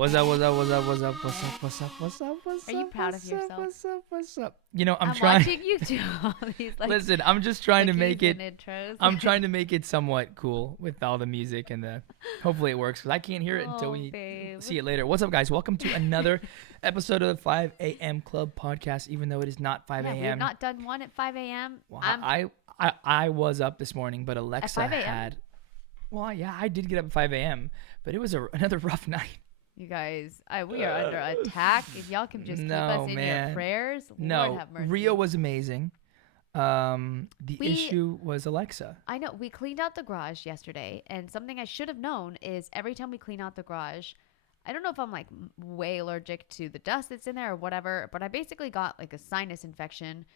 What's up? What's up? What's up? What's up? What's up? What's up? What's up? What's up? Are you proud of What's up? yourself? What's up? What's up? You know, I'm I'm trying. watching you do all these like Listen, I'm just trying to make cookies it. and intros. I'm trying to make it somewhat cool with all the music and the. Hopefully it works because I can't hear it until Oh, we babe. see it later. What's up, guys? Welcome to another episode of the 5 a.m. Club podcast. Even though it is not 5 Yeah, a.m. we've not done one at 5 a.m. Well, I'm I was up this morning, but Alexa 5 a.m.? had. Well, yeah, I did get up at 5 a.m., but it was another rough night. You guys, we are under attack. If y'all can just keep No, us in man. your prayers, Lord No, have mercy. Rio was amazing. The We- issue was Alexa. I know we cleaned out the garage yesterday, and something I should have known is every time we clean out the garage, I don't know if I'm like way allergic to the dust that's in there or whatever, but I basically got like a sinus infection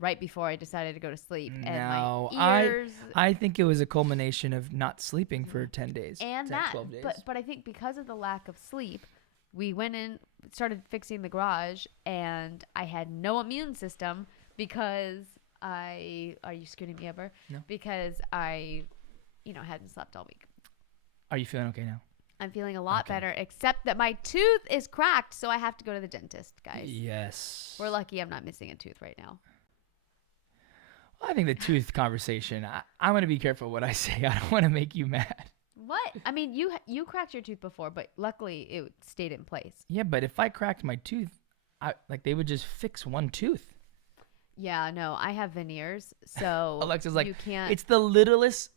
right before I decided to go to sleep, No, and my ears I think it was a culmination of not sleeping for 10 days. and 10, that 12 days. but I think because of the lack of sleep, we went in, started fixing the garage, and I had no immune system because are you scooting me over? No. Because I hadn't slept all week. Are you feeling okay now? I'm feeling a lot Okay. better, except that my tooth is cracked, so I have to go to the dentist, guys. Yes. We're lucky I'm not missing a tooth right now. I think the tooth conversation, I'm going to be careful what I say. I don't want to make you mad. What? I mean, you cracked your tooth before, but luckily it stayed in place. Yeah, but if I cracked my tooth, they would just fix one tooth. Yeah, no, I have veneers, so Alexa's like, you can't. it's the littlest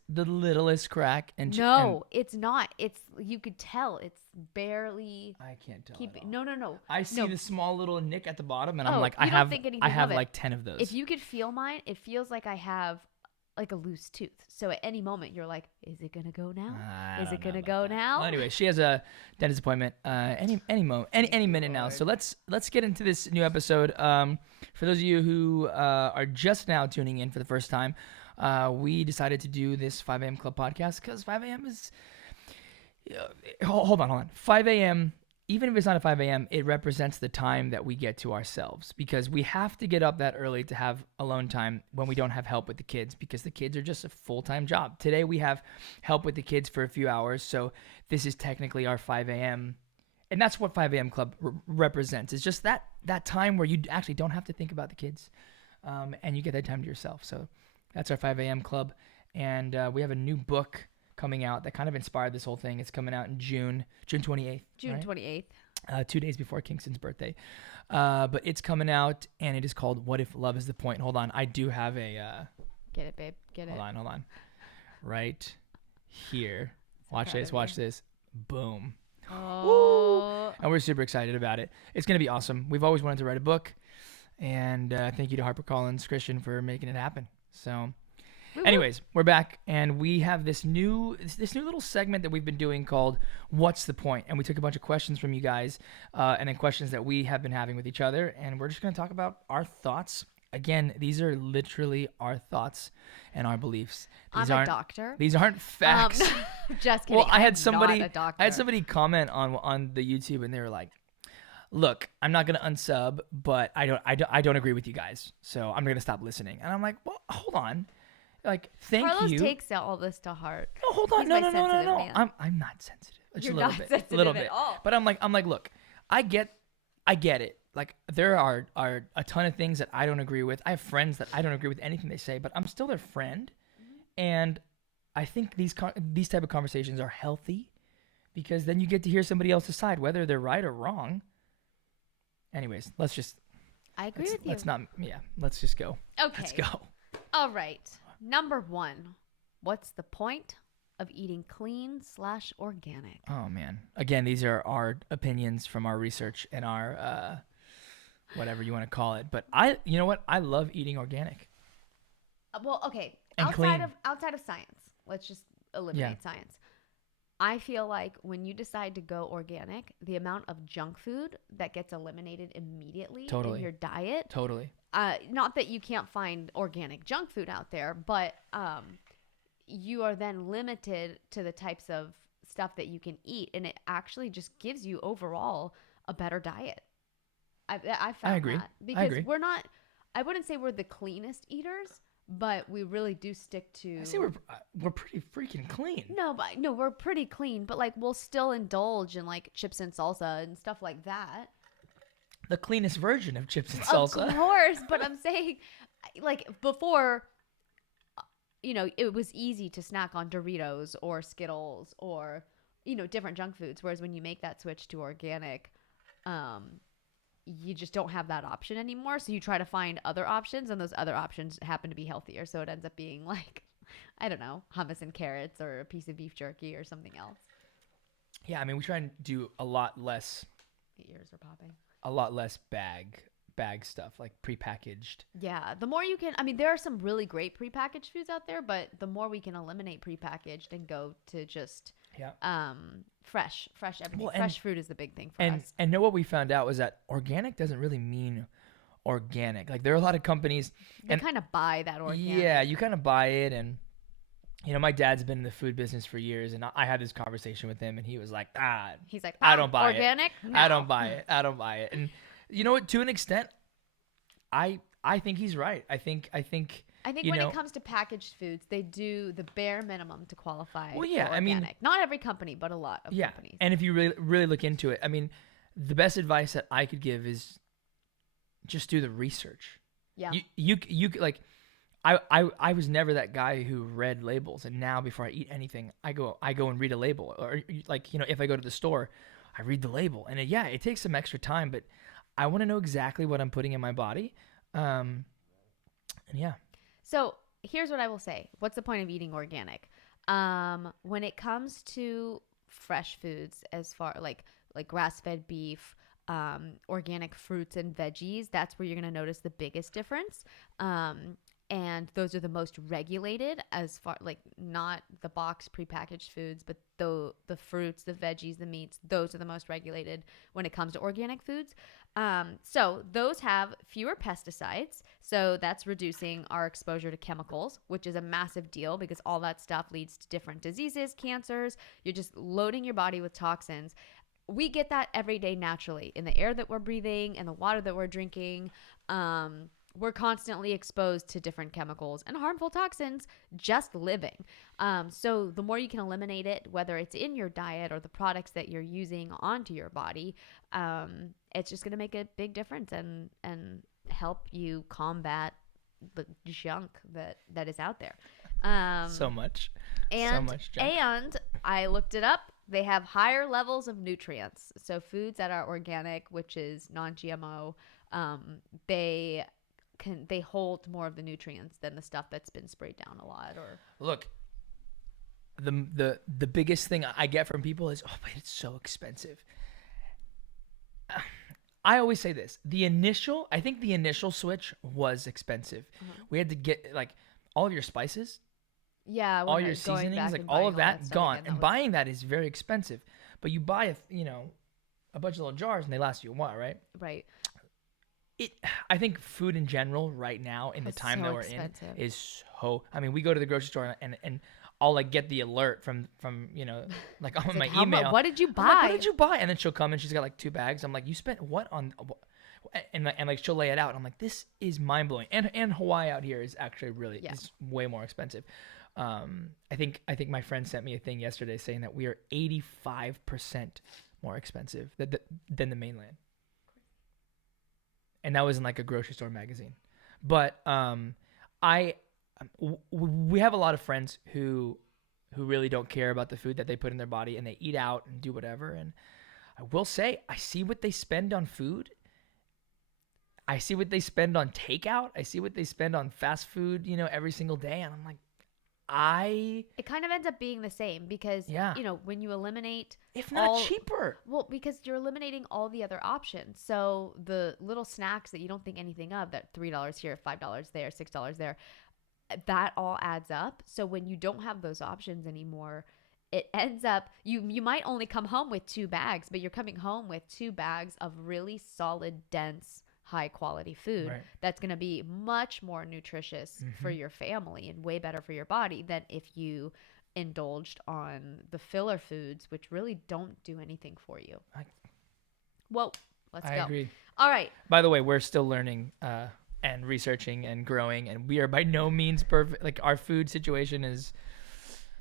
crack. And No, it's not. It's you could tell it's barely I can't tell. keep. at all. No. I see no. the small little nick at the bottom, and I'm Oh, like, you don't think anything I have of it. like 10 of those. If you could feel mine, it feels like I have like a loose tooth. So at any moment, you're like, "Is it gonna go now? I Is don't it know gonna about go that. now?" Well, anyway, she has a dentist appointment any moment, any minute now. So let's get into this new episode. For those of you who are just now tuning in for the first time, we decided to do this 5 a.m. Club podcast because 5 a.m. is. Hold on. 5 a.m. Even if it's not at 5 a.m., it represents the time that we get to ourselves because we have to get up that early to have alone time when we don't have help with the kids because the kids are just a full-time job. Today we have help with the kids for a few hours, so this is technically our 5 a.m. And that's what 5 a.m. Club represents. It's just that time where you actually don't have to think about the kids and you get that time to yourself. So that's our 5 a.m. Club. And we have a new book coming out that kind of inspired this whole thing. It's coming out in June 28th. June right? 28th. 2 days before Kingston's birthday. But it's coming out, and it is called What If Love Is the Point? Hold on. I do have a... Get it, babe. Get it. hold on. Right here. So Watch proud this. of Watch you. this. Boom. Oh. And we're super excited about it. It's going to be awesome. We've always wanted to write a book. And thank you to HarperCollins Christian for making it happen. So... anyways, we're back, and we have this new little segment that we've been doing called What's the Point? And we took a bunch of questions from you guys and then questions that we have been having with each other, and we're just going to talk about our thoughts. Again, these are literally our thoughts and our beliefs. These I'm a doctor. These aren't facts. Just kidding. Well, I had I'm somebody not a doctor. I had somebody comment on the YouTube, and they were like, "Look, I'm not gonna unsub, but I don't agree with you guys, so I'm gonna stop listening." And I'm like, "Well, hold on." Like, thank Carlos you. takes all this to heart. No, hold on. He's No. my sensitive man. I'm not sensitive. Just You're a little not bit. sensitive A little at bit. all. But I'm like, look, I get it. Like, there are a ton of things that I don't agree with. I have friends that I don't agree with anything they say, but I'm still their friend. And I think these type of conversations are healthy because then you get to hear somebody else's side, whether they're right or wrong. Anyways, I agree with you. Let's just go. Okay. Let's go. All right. Number 1. What's the point of eating clean/organic? Oh man. Again, these are our opinions from our research and our whatever you want to call it. But you know what? I love eating organic. Well, okay. And clean. Outside of science, let's just eliminate science. I feel like when you decide to go organic, the amount of junk food that gets eliminated immediately in your diet. Totally. Not that you can't find organic junk food out there, but you are then limited to the types of stuff that you can eat, and it actually just gives you overall a better diet. I found agree. that because agree. we're not. I wouldn't say we're the cleanest eaters, but we really do stick to. I say we're pretty freaking clean. No, we're pretty clean, but like we'll still indulge in like chips and salsa and stuff like that. The cleanest version of chips and Of salsa. course, but I'm saying, like before, it was easy to snack on Doritos or Skittles or different junk foods. Whereas when you make that switch to organic, you just don't have that option anymore. So you try to find other options, and those other options happen to be healthier. So it ends up being like, I don't know, hummus and carrots or a piece of beef jerky or something else. Yeah, I mean, we try and do a lot less Ears are popping. bag stuff, like prepackaged. Yeah, the more you can, I mean, there are some really great prepackaged foods out there, but the more we can eliminate prepackaged and go to just fresh everything. Well, fresh fruit is the big thing for us. And know what we found out was that organic doesn't really mean organic. Like there are a lot of companies They kind of buy that organic. Yeah, you kind of buy it, and my dad's been in the food business for years, and I had this conversation with him, and he was like, He's like, I don't buy organic? it. No. I don't buy it. I don't buy it. And you know what? To an extent, I think he's right. I think when it comes to packaged foods, they do the bare minimum to qualify for organic. I mean, not every company, but a lot of companies. And if you really look into it, I mean, the best advice that I could give is just do the research. Yeah. You like, I was never that guy who read labels, and now before I eat anything, I go and read a label, or like if I go to the store, I read the label, and it takes some extra time, but I want to know exactly what I'm putting in my body, and yeah. So here's what I will say. What's the point of eating organic? When it comes to fresh foods, as far like grass-fed beef, organic fruits and veggies, that's where you're going to notice the biggest difference. And those are the most regulated, as far like not the box prepackaged foods, but the fruits, the veggies, the meats, those are the most regulated when it comes to organic foods. So those have fewer pesticides. So that's reducing our exposure to chemicals, which is a massive deal because all that stuff leads to different diseases, cancers. You're just loading your body with toxins. We get that every day naturally in the air that we're breathing and the water that we're drinking. We're constantly exposed to different chemicals and harmful toxins just living. So the more you can eliminate it, whether it's in your diet or the products that you're using onto your body, it's just going to make a big difference and help you combat the junk that is out there. So much junk. And I looked it up. They have higher levels of nutrients. So foods that are organic, which is non-GMO, they hold more of the nutrients than the stuff that's been sprayed down a lot. Or look, the biggest thing I get from people is, but it's so expensive. I always say this: I think the initial switch was expensive. Mm-hmm. We had to get like all of your spices, all your seasonings, like all of that gone, and buying that is very expensive. But you buy a bunch of little jars, and they last you a while, right? Right. I think food in general right now in the time that we're expensive. in is so. I mean, we go to the grocery store and I'll like get the alert from like on my email. What did you buy? I'm like, what did you buy? And then she'll come and she's got like 2 bags. I'm like, you spent what on? And like she'll lay it out. I'm like, this is mind blowing. And Hawaii out here is actually really is way more expensive. I think my friend sent me a thing yesterday saying that we are 85% more expensive than the mainland. And that was in like a grocery store magazine. But we have a lot of friends who really don't care about the food that they put in their body, and they eat out and do whatever. And I will say, I see what they spend on food. I see what they spend on takeout. I see what they spend on fast food, every single day. And I'm like, it kind of ends up being the same because, when you eliminate, if not cheaper. Well, because you're eliminating all the other options. So the little snacks that you don't think anything of, that $3 here, $5 there, $6 there, that all adds up. So when you don't have those options anymore, it ends up, you might only come home with 2 bags, but you're coming home with 2 bags of really solid, dense, high quality food that's going to be much more nutritious for your family and way better for your body than if you indulged on the filler foods, which really don't do anything for you. Let's go. I agree. All right. By the way, we're still learning and researching and growing, and we are by no means perfect. Like our food situation is.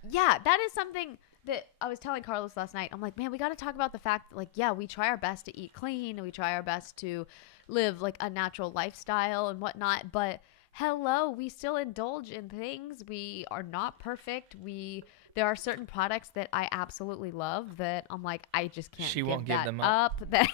Yeah, that is something that I was telling Carlos last night. I'm like, man, we got to talk about the fact that, like, yeah, we try our best to eat clean and we try our best to live like a natural lifestyle and whatnot. But hello, we still indulge in things. We are not perfect. There are certain products that I absolutely love that I'm like, I just can't She give won't give that them up. That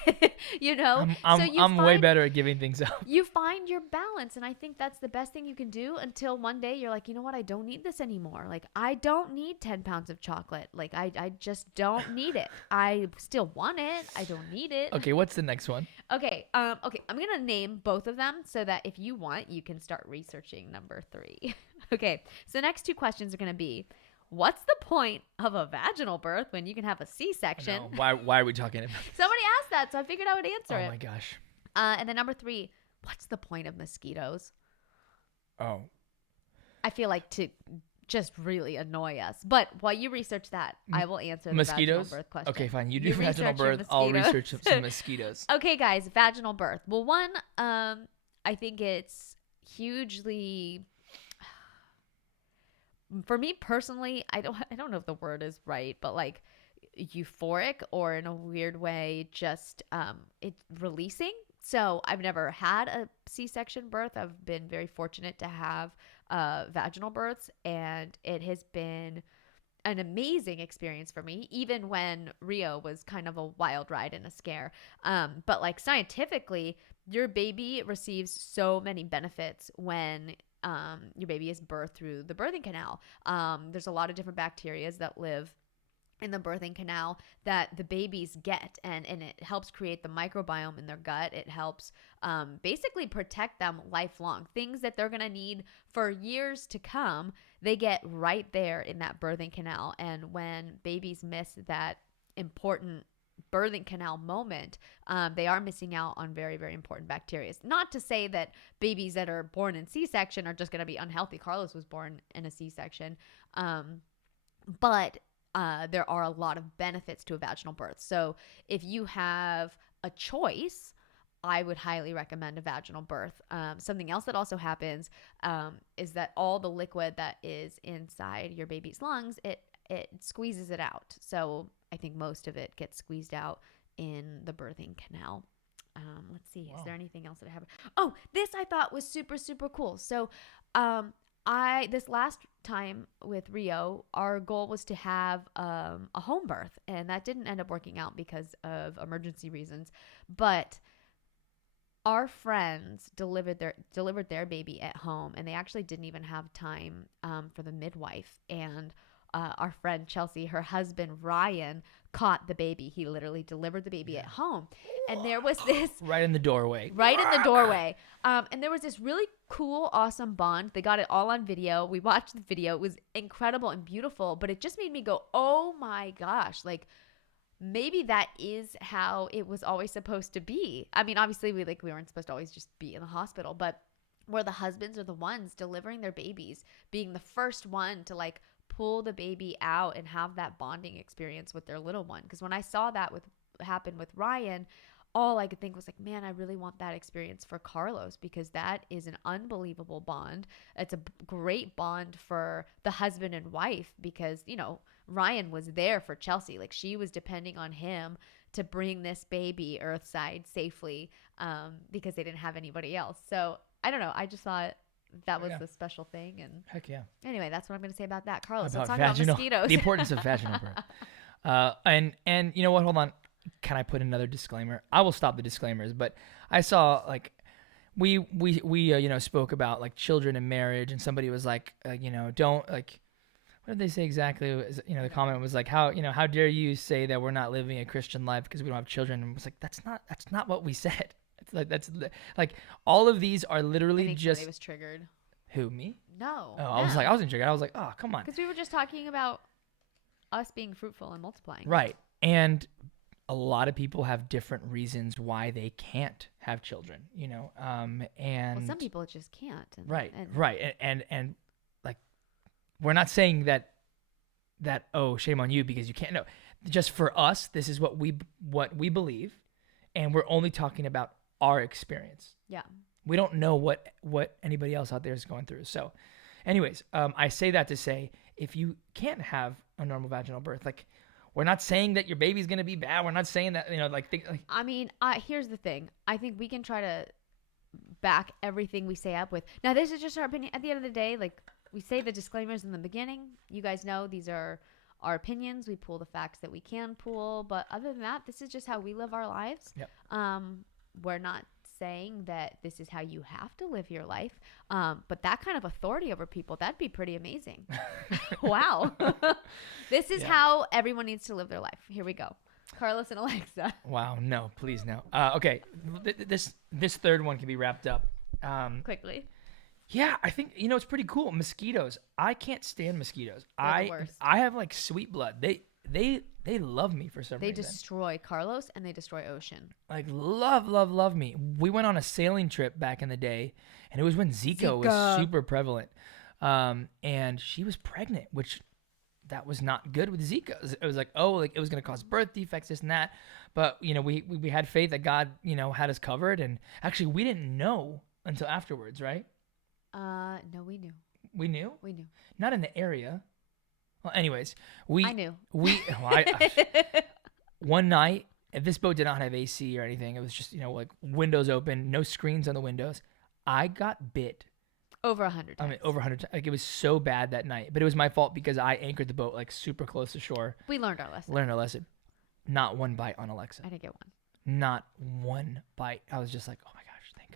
you know, I'm way better at giving things up. you find your balance, and I think that's the best thing you can do until one day you're like, you know what, I don't need this anymore. Like, I don't need 10 pounds of chocolate. Like, I just don't need it. I still want it. I don't need it. Okay, what's the next one? Okay, I'm gonna name both of them so that if you want, you can start researching number 3. Okay, so the next 2 questions are gonna be, what's the point of a vaginal birth when you can have a C-section? No, why are we talking about this? Somebody asked that, so I figured I would answer it. Oh my gosh. And then number 3, what's the point of mosquitoes? Oh. I feel like to just really annoy us. But while you research that, I will answer the Mosquitoes? vaginal birth question. Okay, fine. You do You vaginal research your birth. I'll mosquitoes. research some mosquitoes. Okay, guys, vaginal birth. Well, one, I think it's hugely, for me personally, I don't know if the word is right, but like euphoric, or in a weird way, just it releasing. So I've never had a C-section birth. I've been very fortunate to have vaginal births, and it has been an amazing experience for me, even when Rio was kind of a wild ride and a scare. But like scientifically, your baby receives so many benefits when your baby is birthed through the birthing canal. There's a lot of different bacteria that live in the birthing canal that the babies get, and it helps create the microbiome in their gut. It helps basically protect them lifelong. Things that they're going to need for years to come, they get right there in that birthing canal. And when babies miss that important birthing canal moment, they are missing out on very, very important bacteria. Not to say that babies that are born in C-section are just going to be unhealthy. Carlos was born in a C-section. But there are a lot of benefits to a vaginal birth. So if you have a choice, I would highly recommend a vaginal birth. Something else that also happens is that all the liquid that is inside your baby's lungs, it squeezes it out. So I think most of it gets squeezed out in the birthing canal. Let's see. Wow. Is there anything else that happened? Oh, this I thought was super, super cool. So this last time with Rio, our goal was to have a home birth, and that didn't end up working out because of emergency reasons. But our friends delivered their baby at home, and they actually didn't even have time for the midwife. And our friend Chelsea, her husband Ryan, caught the baby. He literally delivered the baby at home, and there was this right in the doorway. And there was this really cool, awesome bond. They got it all on video. We watched the video. It was incredible and beautiful, but it just made me go, oh my gosh, like maybe that is how it was always supposed to be. I mean, obviously we weren't supposed to always just be in the hospital, but where the husbands are the ones delivering their babies, being the first one to like pull the baby out and have that bonding experience with their little one. Because when I saw that happen with Ryan, all I could think was like, man, I really want that experience for Carlos, because that is an unbelievable bond. It's a great bond for the husband and wife, because, you know, Ryan was there for Chelsea. Like, she was depending on him to bring this baby earthside safely, because they didn't have anybody else. So I don't know. I just thought that was the special thing. And heck yeah. Anyway, that's what I'm going to say about that. Carlos, about let's talk about mosquitoes. The importance of vaginal birth. And you know what? Hold on. Can I put another disclaimer? I will stop the disclaimers, but I saw like we spoke about like children and marriage, and somebody was like, don't like, what did they say exactly? The comment was like, how dare you say that we're not living a Christian life because we don't have children? And it was like, that's not what we said. It's like, that's like all of these are literally I think just. Somebody was triggered. Who, me? No. Oh, I wasn't triggered. I was like, oh, come on. Because we were just talking about us being fruitful and multiplying. Right. And a lot of people have different reasons why they can't have children, and well, some people just can't. Right. And like, we're not saying that, oh, shame on you because you can't. No, just for us, this is what we believe. And we're only talking about our experience. Yeah. We don't know what anybody else out there is going through. So, anyways, I say that to say, if you can't have a normal vaginal birth, like, we're not saying that your baby's gonna be bad. We're not saying that, I mean, here's the thing. I think we can try to back everything we say up with. Now, this is just our opinion. At the end of the day, like, we say the disclaimers in the beginning. You guys know these are our opinions. We pull the facts that we can pull. But other than that, this is just how we live our lives. Yep. We're not saying that this is how you have to live your life. But that kind of authority over people, that'd be pretty amazing. Wow. This is how everyone needs to live their life. Here we go. Carlos and Alexa. Wow, no, please no. Okay, this third one can be wrapped up Quickly. Yeah, I think it's pretty cool. Mosquitoes. I can't stand mosquitoes. They're the worst. I have like sweet blood. They love me for some They reason. destroy Carlos and they destroy Ocean. Like love me. We went on a sailing trip back in the day, and it was when Zika was super prevalent. And she was pregnant, which that was not good with Zika. It was like, it was going to cause birth defects, this and that. But, we had faith that God, had us covered. And actually, we didn't know until afterwards, right? No, we knew. We knew? We knew. Not in the area. Well, anyways, I knew. One night, this boat did not have AC or anything. It was just, like windows open, no screens on the windows. I got bit. Over 100 times. I mean, over 100 times. Like, it was so bad that night. But it was my fault because I anchored the boat, like, super close to shore. We learned our lesson. Not one bite on Alexa. I didn't get one. Not one bite. I was just like, oh, my gosh, thank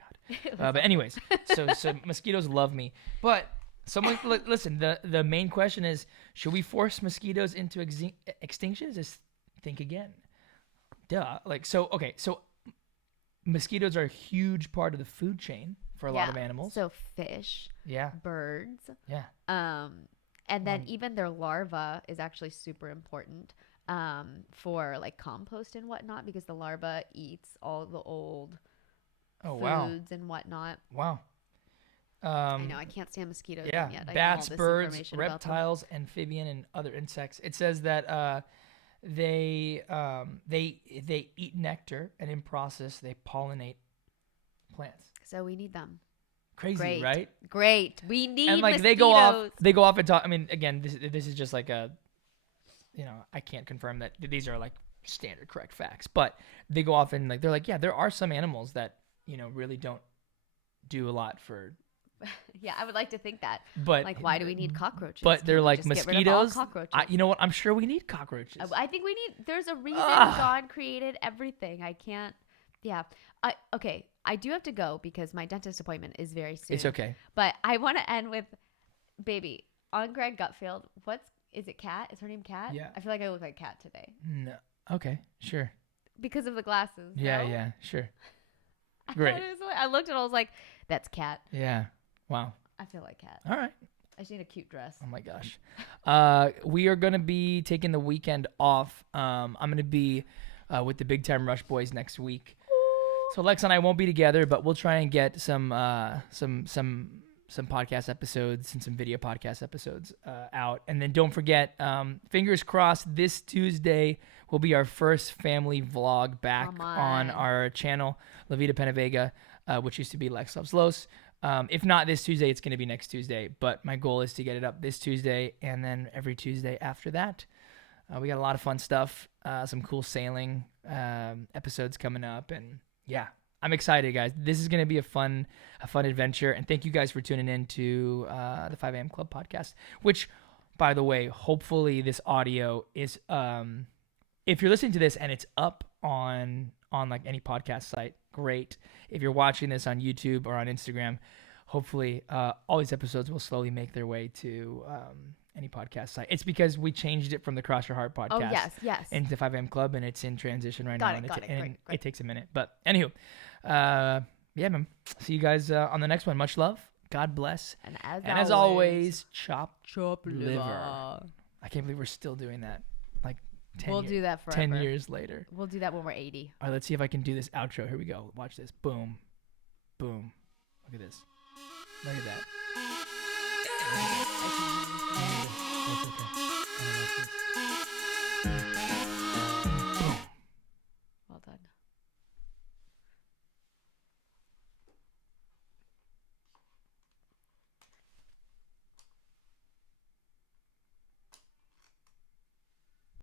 God. But anyways, so mosquitoes love me. But someone, listen, the main question is, should we force mosquitoes into extinction? Just think again. Duh. So mosquitoes are a huge part of the food chain for a lot of animals. So fish, birds, and then even their larva is actually super important for like compost and whatnot, because the larva eats all the old foods and whatnot. Wow. I know I can't stand mosquitoes. Yeah, yet. bats, birds, reptiles, amphibian, and other insects. It says that they eat nectar, and in process they pollinate plants. So we need them. Crazy, right? Great. We need and like mosquitoes. they go off and talk. I mean, again, this is just like a, I can't confirm that these are like standard correct facts, but they go off and they're like, yeah, there are some animals that really don't do a lot for. Yeah, I would like to think that. But like, why do we need cockroaches? But they're like mosquitoes. Cockroaches? You know what? I'm sure we need cockroaches. I think we need. There's a reason God created everything. I can't. Yeah. Okay. I do have to go because my dentist appointment is very soon. It's okay. But I want to end with, baby, on Greg Gutfield. Is it Kat? Is her name Kat? Yeah. I feel like I look like Kat today. No. Okay. Sure. Because of the glasses. Yeah. No? Yeah. Sure. Great. I looked at it. I was like, that's Kat. Yeah. Wow. I feel like Kat. All right. I just need a cute dress. Oh my gosh. We are going to be taking the weekend off. I'm going to be with the Big Time Rush Boys next week. So Lex and I won't be together, but we'll try and get some podcast episodes and some video podcast episodes out. And then don't forget, fingers crossed, this Tuesday will be our first family vlog back on our channel, La Vida Penavega, which used to be Lex Loves Los. If not this Tuesday, it's going to be next Tuesday. But my goal is to get it up this Tuesday and then every Tuesday after that. We got a lot of fun stuff, some cool sailing episodes coming up, and yeah, I'm excited, guys. This is going to be a fun adventure, and thank you guys for tuning in to the 5 a.m. Club podcast, which, by the way, hopefully this audio is, if you're listening to this and it's up on like any podcast site, great. If you're watching this on YouTube or on Instagram, hopefully all these episodes will slowly make their way to any podcast site. It's because we changed it from the Cross Your Heart podcast into 5 a.m. Club, and it's in transition right now. Great. It takes a minute. But anywho, yeah, man. See you guys on the next one. Much love. God bless. And as always, chop liver. I can't believe we're still doing that. Like 10 do that forever. 10 years later. We'll do that when we're 80. All right, let's see if I can do this outro. Here we go. Watch this. Boom. Boom. Look at this. Look at that. That's okay.